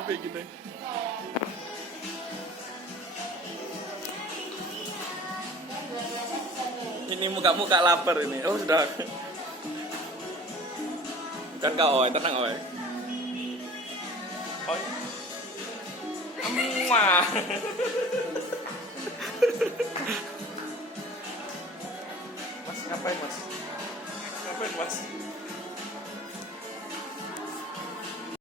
apa gitu. Ini muka-muka lapar ini. Oh sudah. Bukan kau, oi, tenang oi. Oi. Muah. Mas ngapain mas? Ngapain mas?